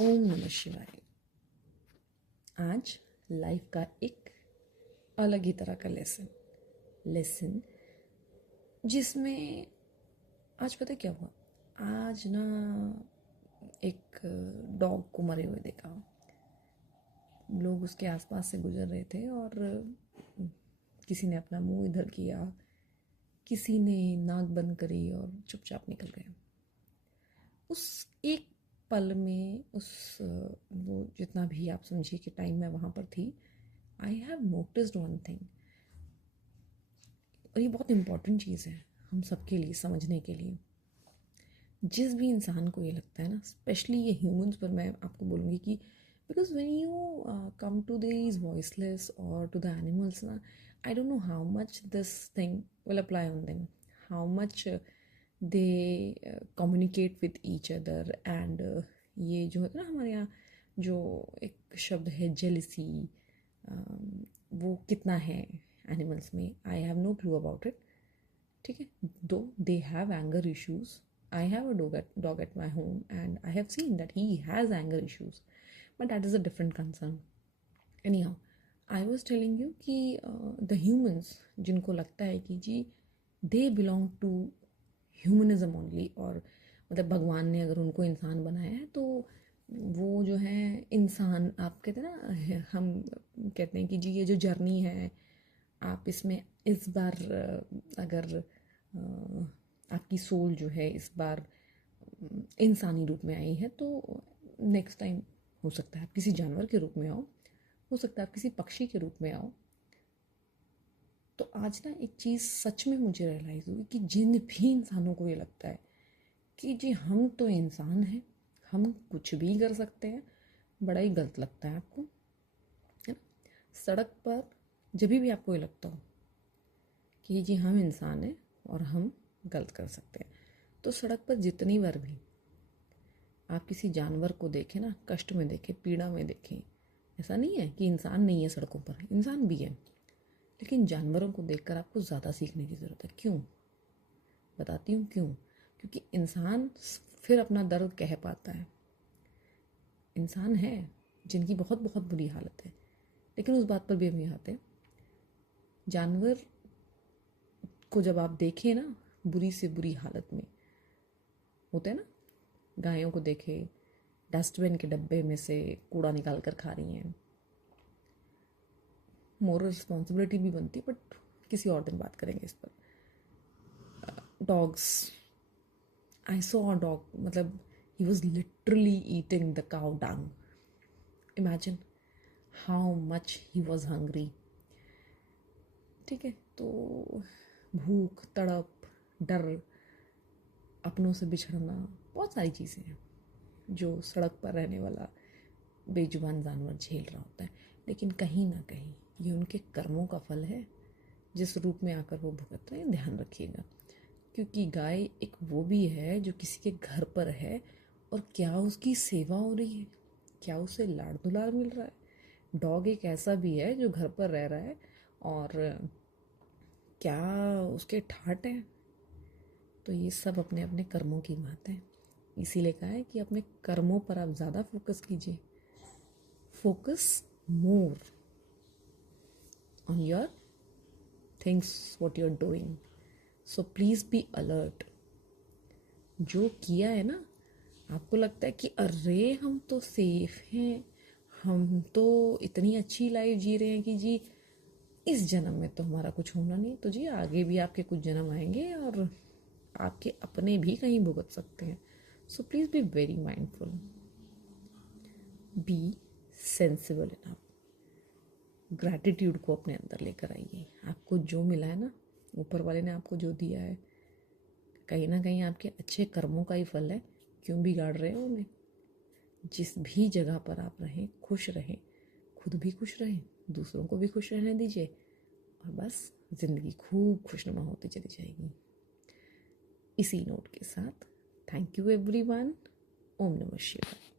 ओम नमः शिवाय। आज लाइफ का एक अलग ही तरह का लेसन जिसमें आज पता है क्या हुआ। आज ना एक डॉग को मरे हुए देखा। लोग उसके आसपास से गुजर रहे थे और किसी ने अपना मुंह इधर किया, किसी ने नाक बंद करी और चुपचाप निकल गए। उस एक पल में वो जितना भी आप समझिए कि टाइम मैं वहाँ पर थी, I have noticed one thing, और ये बहुत इम्पॉर्टेंट चीज़ है हम सबके लिए समझने के लिए। जिस भी इंसान को ये लगता है ना, स्पेशली ये ह्यूमंस पर मैं आपको बोलूँगी कि because when you come to these voiceless और टू द एनिमल्स ना, I don't know how much this thing will apply on them, how much they communicate with each other and ये जो है ना हमारे यहाँ जो एक शब्द है जेलिसी, वो कितना है एनिमल्स में, I have no clue about it. ठीक है, though they have anger issues. I have a dog at my home and I have seen that he has anger issues, but that is a different concern. Anyhow, I was telling you कि the humans जिनको लगता है कि जी they belong to humanism only, और मतलब भगवान ने अगर उनको इंसान बनाया है तो वो जो है इंसान, आप कहते हैं ना, हम कहते हैं कि जी ये जो जर्नी है आप इसमें इस बार अगर आपकी सोल जो है इस बार इंसानी रूप में आई है तो नेक्स्ट टाइम हो सकता है आप किसी जानवर के रूप में आओ, हो सकता है आप किसी पक्षी के रूप में आओ। तो आज ना एक चीज़ सच में मुझे रियलाइज़ हुई कि जिन भी इंसानों को ये लगता है कि जी हम तो इंसान हैं, हम कुछ भी कर सकते हैं, बड़ा ही गलत लगता है आपको, है ना। सड़क पर जब भी आपको ये लगता हो कि जी हम इंसान हैं और हम गलत कर सकते हैं, तो सड़क पर जितनी बार भी आप किसी जानवर को देखें ना, कष्ट में देखें, पीड़ा में देखें, ऐसा नहीं है कि इंसान नहीं है सड़कों पर, इंसान भी है, लेकिन जानवरों को देखकर आपको ज़्यादा सीखने की ज़रूरत है। क्यों? बताती हूँ क्यों। क्योंकि इंसान फिर अपना दर्द कह पाता है। इंसान है जिनकी बहुत बहुत बुरी हालत है, लेकिन उस बात पर भी हम यहाँ आते हैं, जानवर को जब आप देखें ना बुरी से बुरी हालत में होते हैं ना, गायों को देखे डस्टबिन के डब्बे में से कूड़ा निकाल कर खा रही हैं, मोरल रिस्पॉन्सिबिलिटी भी बनती, बट किसी और दिन बात करेंगे इस पर। Dogs, I saw a dog, मतलब he was literally eating the cow dung. Imagine how much he was hungry. ठीक है, तो भूख, तड़प, डर, अपनों से बिछड़ना, बहुत सारी चीज़ें हैं जो सड़क पर रहने वाला बेजुबान जानवर झेल रहा होता है। लेकिन कहीं ना कहीं ये उनके कर्मों का फल है जिस रूप में आकर वो भुगत रहे हैं। ध्यान रखिएगा, क्योंकि गाय एक वो भी है जो किसी के घर पर है, और क्या उसकी सेवा हो रही है, क्या उसे लाड़ दुलार मिल रहा है। डॉग एक ऐसा भी है जो घर पर रह रहा है, और क्या उसके ठाट हैं। तो ये सब अपने अपने कर्मों की बात है। इसीलिए कहा है कि अपने कर्मों पर आप ज़्यादा फोकस कीजिए। Focus more on your things what you are doing. So please be alert. जो किया है ना, आपको लगता है कि अरे हम तो सेफ हैं, हम तो इतनी अच्छी लाइफ जी रहे हैं कि जी इस जन्म में तो हमारा कुछ होना नहीं, तो जी आगे भी आपके कुछ जन्म आएंगे और आपके अपने भी कहीं भुगत सकते हैं। सो please be very mindful, B sensible enough. Gratitude को अपने अंदर लेकर आइए। आपको जो मिला है ना, ऊपर वाले ने आपको जो दिया है, कहीं ना कहीं आपके अच्छे कर्मों का ही फल है। क्यों बिगाड़ रहे हो उन्हें। जिस भी जगह पर आप रहें, खुश रहें, खुद भी खुश रहें, दूसरों को भी खुश रहने दीजिए, और बस ज़िंदगी खूब खुशनुमा होती चली जाएगी। इसी नोट के साथ थैंक यू एवरीवन। ओम नमः शिवाय।